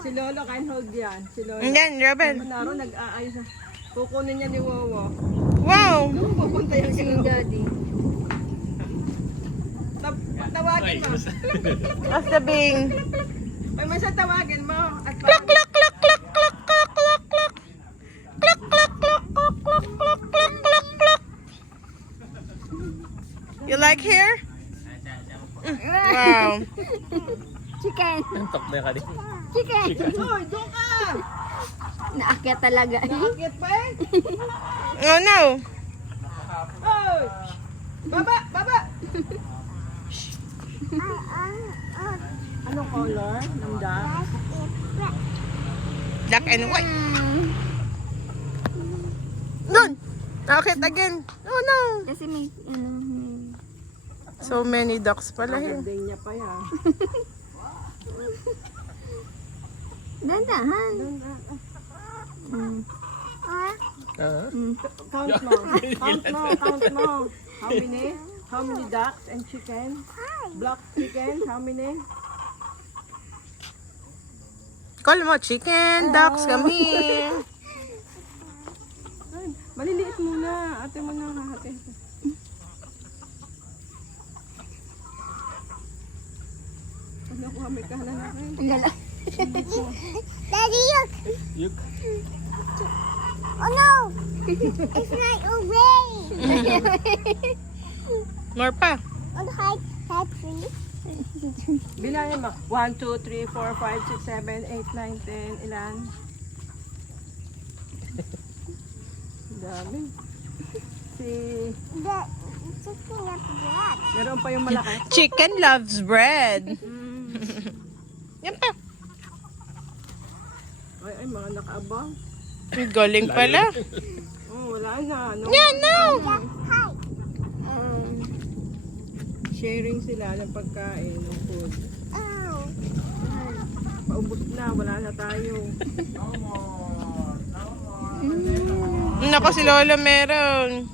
Si Lolo can hold yan. Si Lolo. Yan, Robin. Manaro, nag-aayos na. Kukunin niya ni Wowo. Wow! Doon pupunta yung Si Daddy. Tawagin mo. As the bing. May masa tawagin mo. At Klak, klak, klak, klak, klak, klak, klak, klak. Klak, klak, klak, klak, klak, klak, klak, klak, klak. You like hair? Wow. Chicken. Antok na ka din. Chicken. Hoy, doon ka! Naakyat talaga. Nakakit pa eh. Oh no. Hoy! Baba! Baba! Anong color ng duck? Black and white. Doon. Okay, again. Oh no. Kasi may, So many ducks pala here. Birthday niya pa yan. dandahan. Count mo. Count mo. Count mo. How many? How many ducks and chicken? Black chicken, how many? Call mo chicken, ducks, come here. Ay, maliliit muna. Ate mo na hahati. Ano ko may kahanan na kayo? Ang lala. Daddy, look! Yuk. Oh no! It's not away! More pa. On the high tree. Bilangin mo. 1, 2, 3, 4, 5, 6, 7, 8, 9, 10, ilan? Dami. Si... The chicken got black. Meron pa yung malaki. Chicken loves bread. Yan pa. Ay, mga nakaabang. Galing pala. Oh, wala na. No. Yan, no. Hi. Sharing sila ng pagkain, ng food. Oh. Paubos na, wala na tayo. Nako, si Lola meron.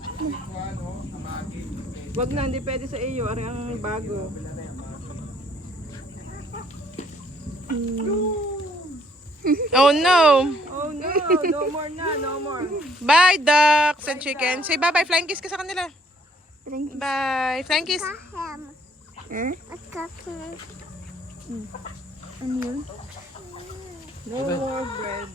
Wag na, hindi pwede sa iyo. Ari ang bago. Oh no. Oh no, no more na, no more. Bye, ducks and chicken. Say bye-bye. Flying kiss ka sa kanila. Bye. Flying kiss. Ham. Let's go to Ano yun? No more bread.